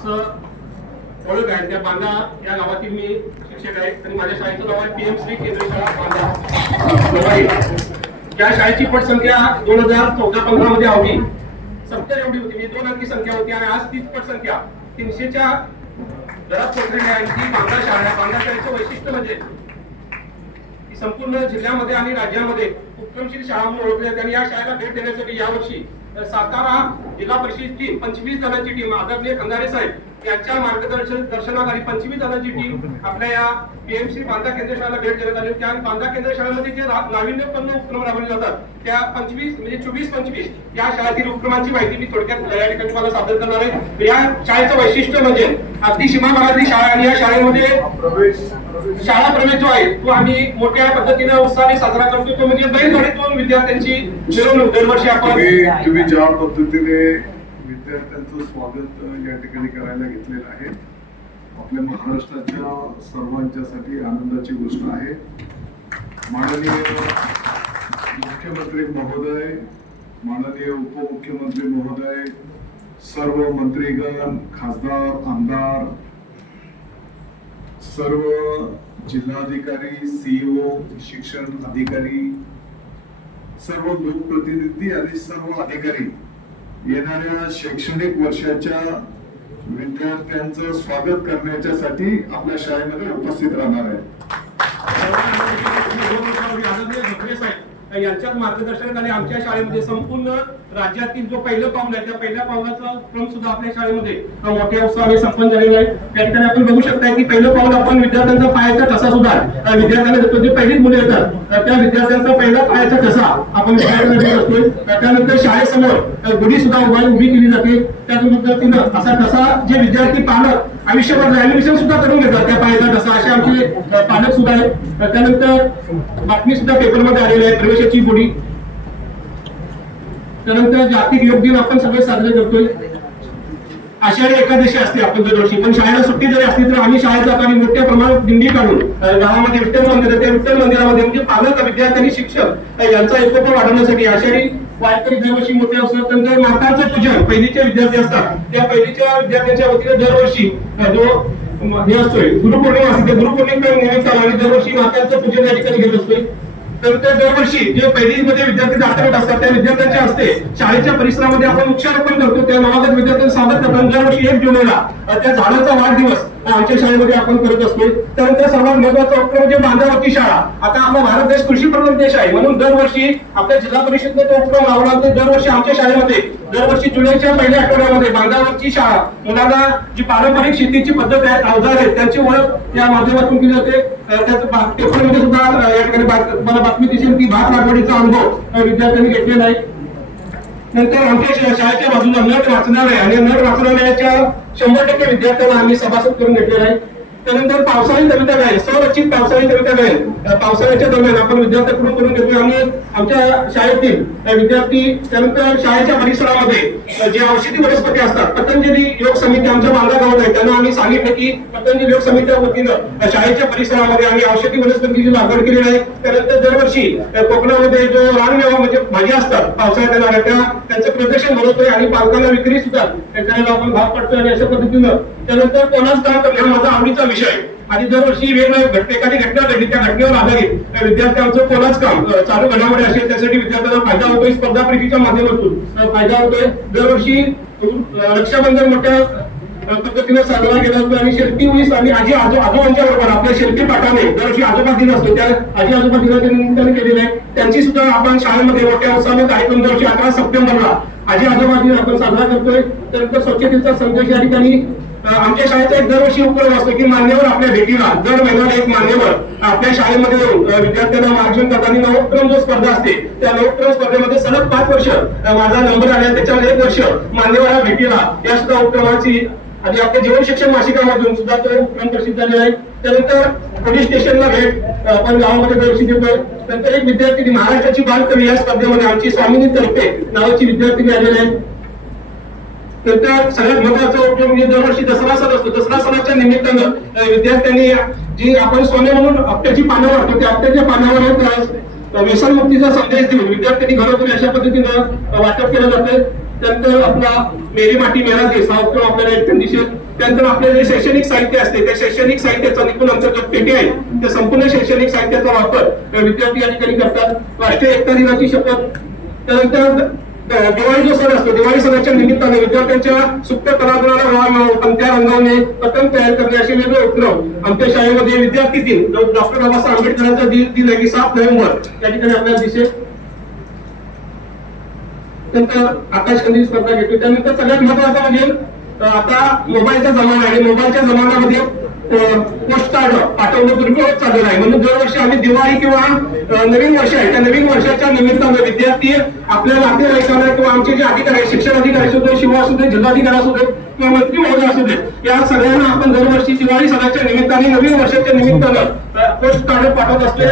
असं आहे त्या बांधा या गावातील मी शिक्षक आहे. आणि माझ्या शाळेचं नाव आहे पीएम श्री केंद्रीय शाळा बांधा. शाळेची पटसंख्या दोन हजार चौदा पंधरा मध्ये आवली सत्तर एवढी होती म्हणजे दोन अंकी संख्या होती आणि आज तीच पटसंख्या. तीनशेच्या दरात पोहोचलेली आहे ती बांधा शाळा. आहे बांधा शाळेचं वैशिष्ट्य म्हणजे संपूर्ण जिल्ह्यामध्ये आणि राज्यामध्ये उत्तमशील शाळा म्हणून ओळखल्या जाते आणि या शाळेला भेट देण्यासाठी यावर्षी सातारा जिल्हा परिषद टीम पंचवीस जणांची टीम आदरणीय खंगारे साहेब यांच्या मार्गदर्शन दर्शनाखाली पंचवीस जणांची टीम आपल्या या पीएमसी बांधा केंद्र शाळेला भेट देण्यात आली. त्या बांधा केंद्र शाळेमध्ये जे नाविन्यपूर्ण उपक्रम राबवले जातात त्या पंचवीस म्हणजे चोवीस पंचवीस या शाळेतील उपक्रमांची माहिती मी थोडक्यात या ठिकाणी मला सादर करणार आहे. या शाळेचं वैशिष्ट्य म्हणजे अगदी सीमा भागातली शाळा आणि या शाळेमध्ये शाळा प्रवेश जो आहे तो आम्ही मोठ्या पद्धतीने उत्साहाने साजरा करतो तो म्हणजे बैलगाडीतून विद्यार्थ्यांची मिरवणूक दरवर्षी आपण तुम्ही ज्या पद्धतीने विद्यार्थ्यांचं स्वागत या ठिकाणी करायला घेतलेलं आहे आपल्या महाराष्ट्राच्या सर्वांच्यासाठी आनंदाची गोष्ट आहे. माननीय मुख्यमंत्री महोदय माननीय उपमुख्यमंत्री महोदय सर्व मंत्रीगण खासदार आमदार सर्व जिल्हाधिकारी सीईओ शिक्षण अधिकारी सर्व लोकप्रतिनिधी आणि सर्व अधिकारी येणाऱ्या शैक्षणिक वर्षाच्या विद्यार्थ्यांचं स्वागत करण्याच्यासाठी आपल्या शाळेमध्ये उपस्थित राहणार आहे यांच्याच मार्गदर्शनाखाली आमच्या शाळेमध्ये संपूर्ण राज्यातील जो पहिलं पाऊल आहे त्या पहिल्या पावलाचा क्रम सुद्धा आपल्या शाळेमध्ये मोठ्या उत्साहाने संपन्न झालेला आहे. त्या ठिकाणी आपण बघू शकता की पहिलं पाऊल आपण विद्यार्थ्यांचा पायाचा ठसा सुद्धा विद्यार्थ्यांना देतो जे पहिलीच मुले येतात अ, त्या विद्यार्थ्यांचा पहिला पायाचा ठसा आपण विद्यार्थ्यांना देत असतो. त्यानंतर शाळेसमोर गुढी सुद्धा उभारी उभी केली जाते. त्यानंतर तिनं असा ठसा जे विद्यार्थी पालक आयुष्यभर ऍडमिशन सुद्धा करून घेतात. त्या पाहिजे ठसा असे आमचे पालक सुद्धा आहेत. त्यानंतर बातमी सुद्धा पेपरमध्ये आलेली आहे प्रवेशाची बोडी त्यानंतर जागतिक योग दिन आपण सगळे साजरे करतोय. आषाढी एकादशी असते आपण दरवर्षी. पण शाळेला सुट्टी जरी असली तर आम्ही शाळेत जातो आणि मोठ्या प्रमाणात दिंडी काढून गावामध्ये विठ्ठल मंदिर त्या विठ्ठल मंदिरामध्ये म्हणजे पालक विद्यार्थी आणि शिक्षक यांचा एकोपा वाढवण्यासाठी आषाढी वारकरी दरवर्षी मोठे असतात. नंतर मातांचं पूजन पहिलीचे विद्यार्थी असतात त्या पहिलीच्या विद्यार्थ्यांच्या वतीने दरवर्षी जो हे असतोय गुरुपौर्णिमा असते त्या गुरुपौर्णिमे आणि दरवर्षी मातांचं पूजन या ठिकाणी घेत असतोय. तर त्या दरवर्षी जे पहिली मध्ये विद्यार्थी दाखवत असतात त्या विद्यार्थ्यांचे असते शाळेच्या परिसरामध्ये आपण वृक्षारोपण करतो. त्या नवागत विद्यार्थ्यांना स्वागत करतो दरवर्षी एक जुलैला त्या झाडाचा वाढदिवस आमच्या शाळेमध्ये आपण करत असतो. त्यानंतर सर्वात महत्त्वाचा उपक्रम म्हणजे बांधावरती शाळा. आता आपला भारत देश कृषी प्रधान देश आहे. म्हणून दरवर्षी आपल्या जिल्हा परिषदने तो उपक्रम लावला तर दरवर्षी आमच्या शाळेमध्ये दरवर्षी जुलैच्या पहिल्या आठवड्यामध्ये बांधावरची शाळा. मुलांना जी पारंपरिक शेतीची पद्धत आहे अवजार आहेत त्यांची ओळख या माध्यमातून केली जाते. अ, सुद्धा म्हणजे या ठिकाणी मला बातमी दिसेल की भात लागवडीचा अनुभव विद्यार्थ्यांनी घेतलेला आहे. नंतर आमच्या शाळेच्या बाजूला नट वाचनालय आणि नट वाचनालयाच्या शंभर टक्के विद्यार्थ्यांना आम्ही सभासद करून घेतलेला आहे. त्यानंतर पावसाळी कविता गायन संरचित पावसाळी कविता गायन. पावसाळ्याच्या दरम्यान आपण विद्यार्थ्यांकडून करून घेतो आणि आमच्या शाळेतील विद्यार्थी त्यानंतर शाळेच्या परिसरामध्ये जे औषधी वनस्पती असतात पतंजली योग समिती आमच्या मांगा गावात आहे. त्यांना आम्ही सांगितलं की पतंजली योग समितीच्या वतीनं शाळेच्या परिसरामध्ये आम्ही औषधी वनस्पतीची लागवड केलेली आहे. त्यानंतर दरवर्षी कोकणामध्ये जो रानमेवा म्हणजे भाजी असतात पावसाळ्यात येणाऱ्या त्या त्यांचं प्रदर्शन भरवतोय आणि पालकांना विक्री सुद्धा करायला आपण भाग पडतोय आणि अशा पद्धतीनं त्यानंतर कोणाच काम करणं हा माझा आवडीचा विषय. आणि दरवर्षी वेगवेगळ्या घटने एखादी घटना घडली त्या घटनेवर आधारित. त्या विद्यार्थ्यांचं कोणाच काम चालू घडामोडी असेल त्यासाठी विद्यार्थ्यांना फायदा होतोय स्पर्धा परीक्षेच्या माध्यमातून फायदा होतोय. दरवर्षी रक्षाबंधन मोठ्या पद्धतीने साजरा केला जातो आणि शिल्पी वीस आणि आजी आजो आजोबांच्या बरोबर आपल्या शिल्पी पाठाने दरवर्षी आजोबा दिन असतो त्या आजी आजोबा दिनाच्या निमित्ताने केलेले आहे. त्यांची सुद्धा आपण शाळेमध्ये मोठ्या उत्साहाने कार्यक्रम दरवर्षी अकरा सप्टेंबरला आजी आजोबा दिन आपण साजरा करतोय. त्यानंतर स्वच्छतेचा संदेश या ठिकाणी आमच्या शाळेचा एक दरवर्षी उपक्रम असतो की मान्यवर आपल्या भेटीला दर महिन्याला एक मान्यवर आपल्या शाळेमध्ये येऊन विद्यार्थ्यांना मार्गदर्शन करताना नवोत्क्रम जो स्पर्धा असते त्या नवोत्क्रम स्पर्धेमध्ये सलग पाच वर्ष माझा नंबर आला त्याच्यावर एक वर्ष मान्यवर हा भेटीला. या सुद्धा उपक्रमाची आणि आपल्या जीवन शिक्षण मासिकामधून सुद्धा तो उपक्रम प्रसिद्ध झालेला आहे. त्यानंतर पोलीस स्टेशनला भेट आपण गावामध्ये दरवर्षी देतो नंतर एक विद्यार्थी महाराष्ट्राची बालकवी या स्पर्धेमध्ये आमची स्वामिनी तर्फे नावाची विद्यार्थी आलेली आहे. तर त्या सगळ्यात महत्त्वाचा उपयोग म्हणजे दरवर्षी दसरा सण असतो. दसरा सणाच्या निमित्तानं विद्यार्थ्यांनी जी आपण सोने म्हणून आपट्याची पानं वाटतो त्या आपट्याच्या पानावर व्यसन मुक्तीचा संदेश देऊन विद्यार्थ्यांनी घरातून अशा पद्धतीनं वाटप केलं जातं. त्यानंतर आपला मेरी माटी मेरा देश हा उपक्रम आपल्याला एक कंडिशन त्यानंतर आपले जे शैक्षणिक साहित्य असते त्या शैक्षणिक साहित्याचा निपुण अंतर्गत पेटी आहे. त्या संपूर्ण शैक्षणिक साहित्याचा वापर विद्यार्थी या ठिकाणी करतात. राष्ट्रीय एकता दिनाची शपथ. त्यानंतर दिवाळी जो सण असतो. दिवाळी सणाच्या निमित्ताने विद्यार्थ्यांच्या सुप्त कलागुणाला वाव मिळवून त्या रंगवणे पतंग तयार करणे असे वेगळे उपक्रम आमच्या शाळेमध्ये विद्यार्थी दिन. डॉक्टर बाबासाहेब आंबेडकरांचा दिन दिन आहे की सात नोव्हेंबर. या ठिकाणी आपल्याला दिसेल. नंतर आकाश स्पर्धा घेतो त्यानंतर सगळ्यात महत्वाचं म्हणजे आता मोबाईलचा जमाना आहे आणि मोबाईलच्या जमान्यामध्ये पोस्टकार्ड पाठवणं दुर्मिळ होत चाललेलं आहे. म्हणून दरवर्षी आम्ही दिवाळी किंवा नवीन वर्ष आहे. त्या नवीन वर्षाच्या निमित्तानं विद्यार्थी आपल्या नातेवाईकांना किंवा आमचे जे अधिकारी आहेत शिक्षण अधिकारी असू दे शिवा असू दे जिल्हाधिकारी असू दे किंवा मंत्री महोदय असू दे या सगळ्यांना आपण दरवर्षी दिवाळी सणाच्या निमित्ताने नवीन वर्षाच्या निमित्तानं पोस्ट कार्ड पाठवत असते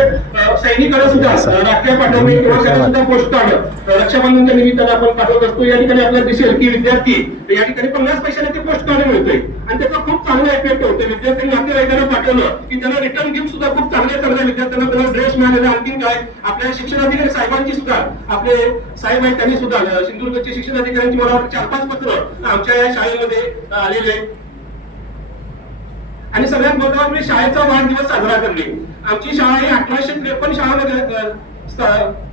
अ, सैनिकांना सुद्धा राखीय पाठवणे किंवा त्यांना सुद्धा पोस्ट कार्ड रक्षाबंधनच्या निमित्तानं आपण पाठवत असतो या ठिकाणी आपल्याला दिसेल की विद्यार्थी या ठिकाणी पन्नास पैशाने ते पोस्ट कार्ड मिळतोय. आणि त्याचा खूप चांगला इफेक्ट होतो विद्यार्थ्यांनी नातेवाईकांना पाठवलं की त्यांना रिटर्न गिफ्ट सुद्धा खूप चांगल्या चांगल्या विद्यार्थ्यांना त्यांना ड्रेस मिळालेला आणखीन काय? आपल्या शिक्षणाधिकारी साहेबांची सुद्धा आपले साहेब आहेत त्यांनी सुद्धा सिंधुदुर्गचे शिक्षण अधिकाऱ्यांची मला चार पाच पत्र आमच्या या शाळेमध्ये आलेले आणि सगळ्यात महत्वाचं म्हणजे शाळेचा वाढदिवस साजरा करणे. आमची शाळा ही अठराशे त्रेपन्न शाळामध्ये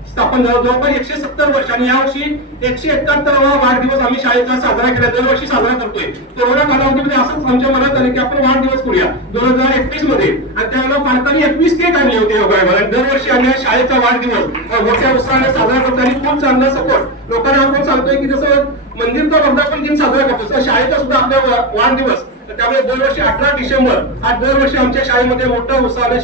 स्थापन झालं. जवळपास एकशे सत्तर वर्ष. आणि यावर्षी एकशे एकाहत्तरावा वाढदिवस आम्ही शाळेचा साजरा केला. दरवर्षी साजरा करतोय. कोरोना कालावधीमध्ये असंच आमच्या मनात आलं की आपण वाढदिवस करूया. दोन हजार एकवीसमध्ये. आणि त्यावेळेला पालकांनी एकवीस केक आणले होते योगायोगाला. आणि दरवर्षी आम्ही शाळेचा वाढदिवस मोठ्या उत्साहाने साजरा करतो. आणि खूप चांगला सपोर्ट लोकांना आपण सांगतोय की जसं मंदिरचा वर्धापन दिन साजरा करतो. तसं शाळेचा सुद्धा आपला वाढदिवस. त्यामुळे दरवर्षी अठरा डिसेंबर हा दरवर्षी आमच्या शाळेमध्ये मोठ्या उत्साहाने